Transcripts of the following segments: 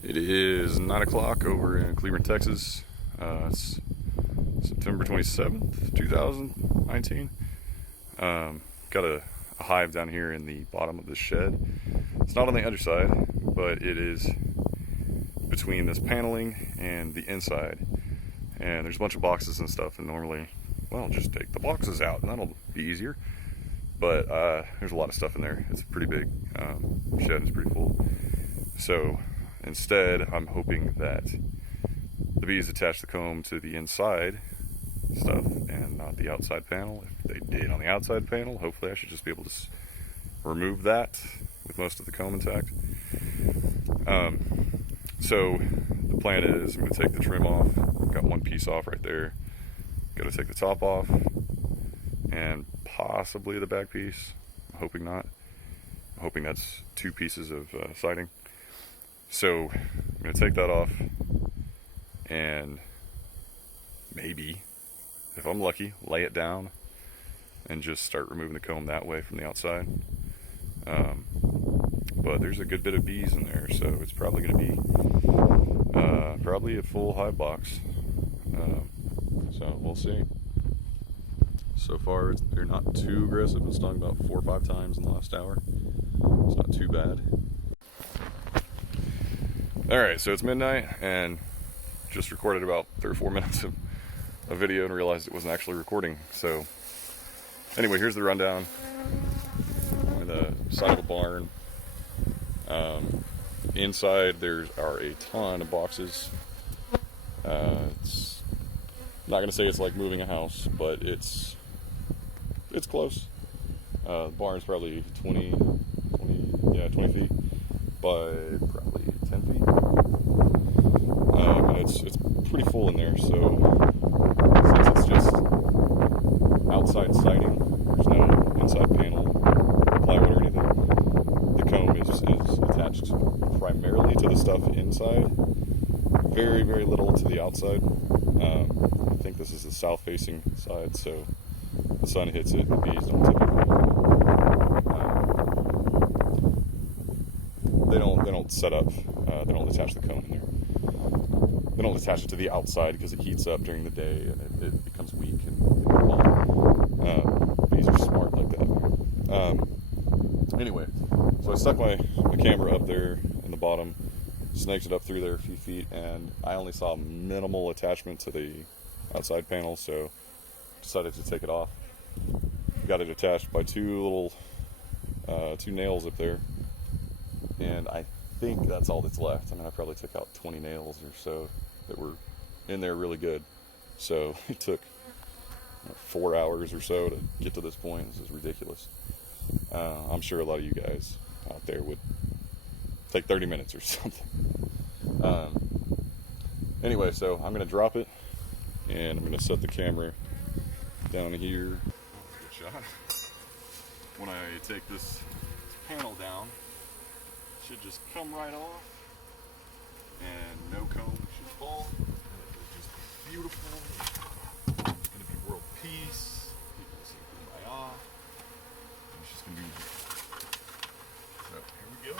It is 9 o'clock over in Cleveland, Texas. It's September 27th, 2019. Got a hive down here in the bottom of this shed. It's not on the underside, but it is between this paneling and the inside. And there's a bunch of boxes and stuff, and normally, well, just take the boxes out and that'll be easier. But there's a lot of stuff in there. It's a pretty big shed, it's pretty full. So instead, I'm hoping that the bees attach the comb to the inside stuff and not the outside panel. If they did on the outside panel, hopefully I should just be able to remove that with most of the comb intact. So the plan is I'm going to take the trim off. Got one piece off right there. Got to take the top off and possibly the back piece. I'm hoping not. I'm hoping that's two pieces of siding. So I'm going to take that off and maybe, if I'm lucky, lay it down and just start removing the comb that way from the outside. But there's a good bit of bees in there, so it's probably going to be probably a full hive box. So we'll see. So far, they're not too aggressive. It's stung about 4 or 5 times in the last hour. It's not too bad. Alright, so it's midnight and just recorded about 3 or 4 minutes of a video and realized it wasn't actually recording. So anyway, here's the rundown. I'm in the side of the barn. Inside there are a ton of boxes. It's I'm not gonna say it's like moving a house, but it's close. The barn's probably 20 feet by probably 10 feet. And it's pretty full in there, so since it's just outside siding, there's no inside panel, plywood or anything, the comb is attached primarily to the stuff inside, very, very little to the outside. I think this is the south facing side, so the sun hits it, the bees don't typically they don't set up, they don't attach the comb in there. They don't attach it to the outside because it heats up during the day and it becomes weak and bees are smart like that. Anyway, so I stuck my camera up there in the bottom, snaked it up through there a few feet, and I only saw minimal attachment to the outside panel, so decided to take it off. Got it attached by two nails up there, and I think that's all that's left. I mean, I probably took out 20 nails or so that were in there really good. So it took 4 hours or so to get to this point. This is ridiculous. I'm sure a lot of you guys out there would take 30 minutes or something. Anyway, so I'm going to drop it, and I'm going to set the camera down here. Good shot. When I take this panel down, it should just come right off, and no comb should fall. It's just beautiful. It's going to be world peace. People see Kumbaya. It's just going to be. So here we go.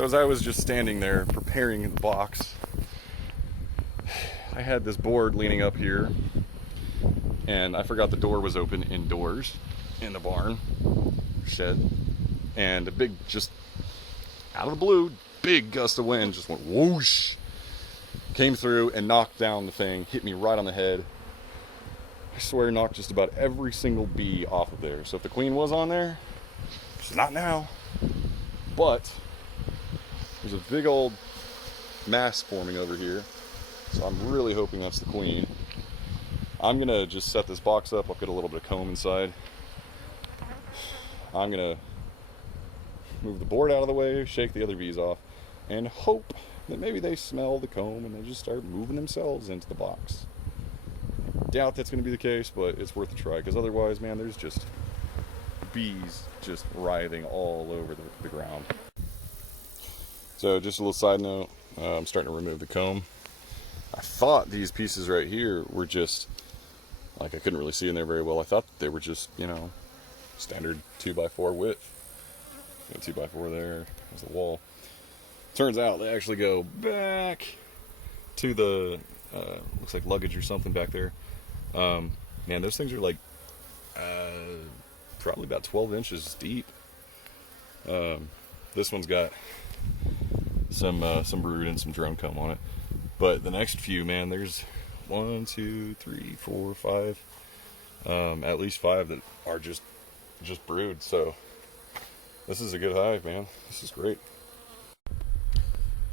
So as I was just standing there preparing the box, I had this board leaning up here, and I forgot the door was open indoors in the barn shed, and a big, just out of the blue, big gust of wind just went whoosh, came through and knocked down the thing, hit me right on the head. I swear knocked just about every single bee off of there. So if the queen was on there, she's not now, but there's a big old mass forming over here, so I'm really hoping that's the queen. I'm gonna just set this box up. I've got a little bit of comb inside. I'm gonna move the board out of the way, shake the other bees off, and hope that maybe they smell the comb and they just start moving themselves into the box. I doubt that's gonna be the case, but it's worth a try, because otherwise, man, there's just bees just writhing all over the ground. So just a little side note, I'm starting to remove the comb. I thought these pieces right here were just, like, I couldn't really see in there very well. I thought they were just, you know, standard 2x4 width. 2x4 there, there's the wall. Turns out they actually go back to the, looks like luggage or something back there. Man, those things are like, probably about 12 inches deep. This one's got some brood and some drone comb on it, but the next few, man, there's 1, 2, 3, 4, 5, at least 5 that are just brood. So this is a good hive, man. This is great.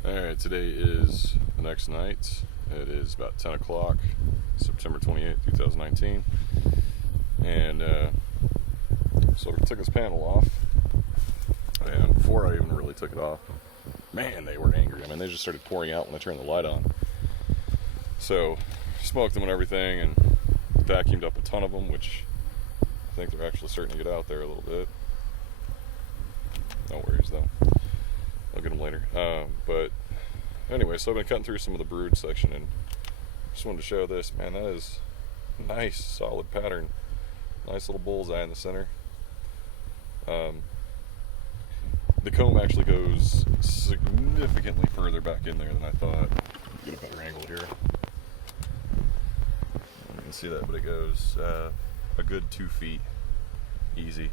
All right, today is the next night. It is about 10 o'clock, September 28th, 2019, and so we took this panel off, and before I even really took it off, man, they were angry. I mean, they just started pouring out when I turned the light on. So, smoked them and everything, and vacuumed up a ton of them, which I think they're actually starting to get out there a little bit. No worries, though. I'll get them later. But anyway, so I've been cutting through some of the brood section, and just wanted to show this. Man, that is a nice, solid pattern. Nice little bullseye in the center. The comb actually goes significantly further back in there than I thought. Get a better angle here. You can see that, but it goes a good 2 feet, easy.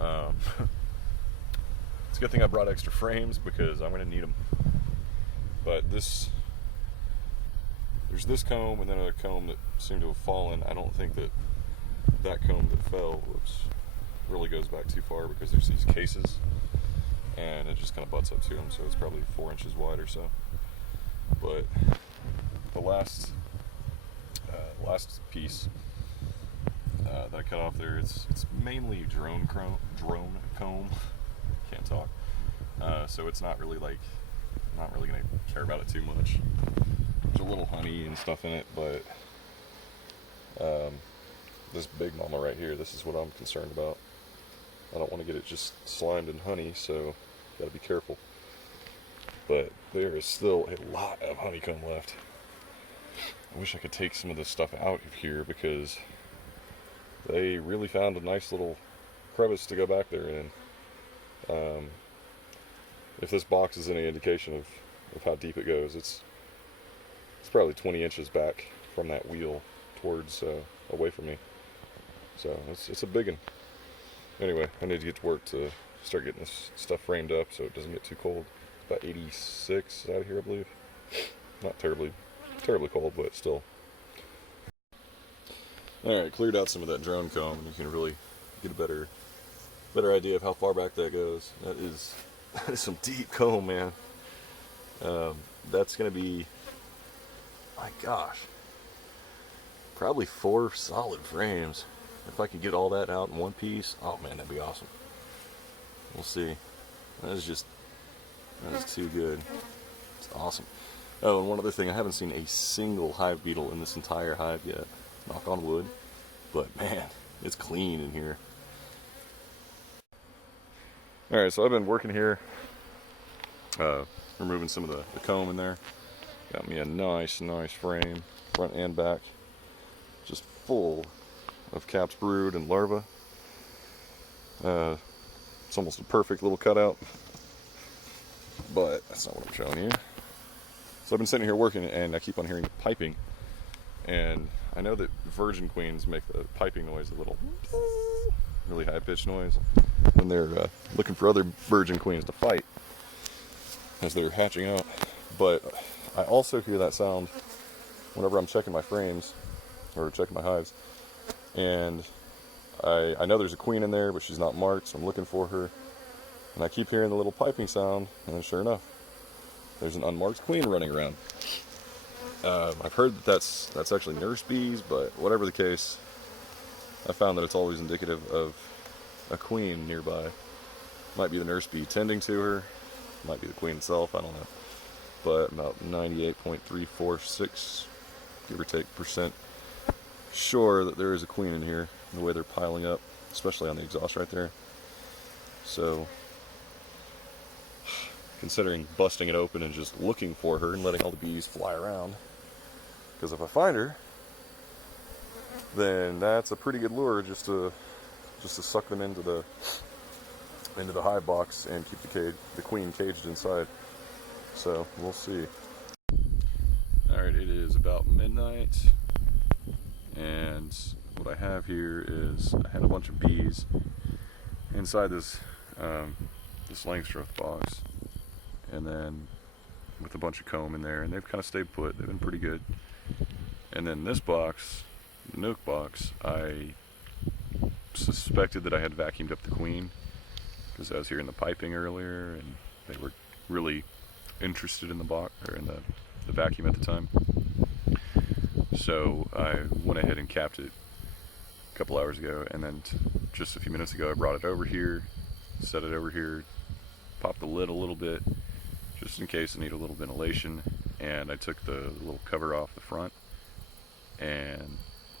It's a good thing I brought extra frames, because I'm going to need them. But there's this comb and then a comb that seemed to have fallen. I don't think that comb that fell, really goes back too far, because there's these cases and it just kind of butts up to them, so it's probably 4 inches wide or so. But the last piece that I cut off there, it's mainly drone comb. Can't talk. So it's not really gonna care about it too much. There's a little honey and stuff in it, but this big mama right here, this is what I'm concerned about. I don't want to get it just slimed in honey, so gotta be careful. But there is still a lot of honeycomb left. I wish I could take some of this stuff out of here, because they really found a nice little crevice to go back there in. If this box is any indication of how deep it goes, it's probably 20 inches back from that wheel towards away from me. So it's a big one. Anyway, I need to get to work to start getting this stuff framed up so it doesn't get too cold. It's about 86 out here, I believe. Not terribly cold, but still. Alright, cleared out some of that drone comb, and you can really get a better idea of how far back that goes. That is some deep comb, man. That's gonna be, my gosh, probably 4 solid frames. If I could get all that out in one piece, oh man, that'd be awesome. We'll see. That is too good. It's awesome. Oh, and one other thing, I haven't seen a single hive beetle in this entire hive yet. Knock on wood. But man, it's clean in here. Alright, so I've been working here, removing some of the comb in there. Got me a nice frame, front and back, just full of caps brood and larvae. It's almost a perfect little cutout. but that's not what I'm showing you. So I've been sitting here working, and I keep on hearing piping, and I know that virgin queens make the piping noise, a little really high-pitched noise, when they're looking for other virgin queens to fight as they're hatching out. But I also hear that sound whenever I'm checking my frames or checking my hives, and I know there's a queen in there, but she's not marked, so I'm looking for her, and I keep hearing the little piping sound, and sure enough, there's an unmarked queen running around. I've heard that that's actually nurse bees, but whatever the case, I found that it's always indicative of a queen nearby. Might be the nurse bee tending to her, might be the queen itself, I don't know. But about 98.346, give or take, percent sure that there is a queen in here, the way they're piling up, especially on the exhaust right there. So, considering busting it open and just looking for her and letting all the bees fly around, because if I find her, then that's a pretty good lure just to suck them into the hive box and keep the queen caged inside. So we'll see. All right, it is about midnight, and what I have here is I had a bunch of bees inside this Langstroth box, and then with a bunch of comb in there, and they've kind of stayed put. They've been pretty good. And then this box, the Nuke box, I suspected that I had vacuumed up the queen because I was hearing the piping earlier, and they were really interested in the box or in the vacuum at the time. So I went ahead and capped it a couple hours ago, and then just a few minutes ago I brought it over here, set it over here, popped the lid a little bit just in case I need a little ventilation, and I took the little cover off the front, and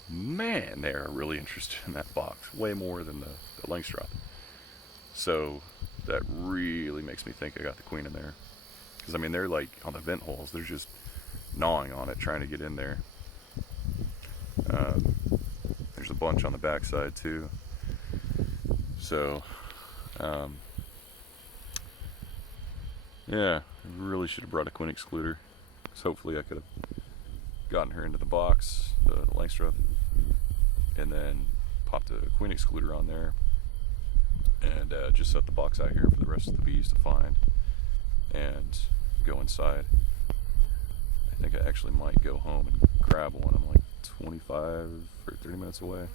man, they are really interested in that box, way more than the Langstroth. So that really makes me think I got the queen in there, because I mean they're like on the vent holes, they're just gnawing on it, trying to get in there. There's a bunch on the backside too. So yeah, I really should have brought a queen excluder, because hopefully I could have gotten her into the box, the Langstroth, and then popped a queen excluder on there, and just set the box out here for the rest of the bees to find and go inside. I think I actually might go home and grab one. I'm like 25 or 30 minutes away.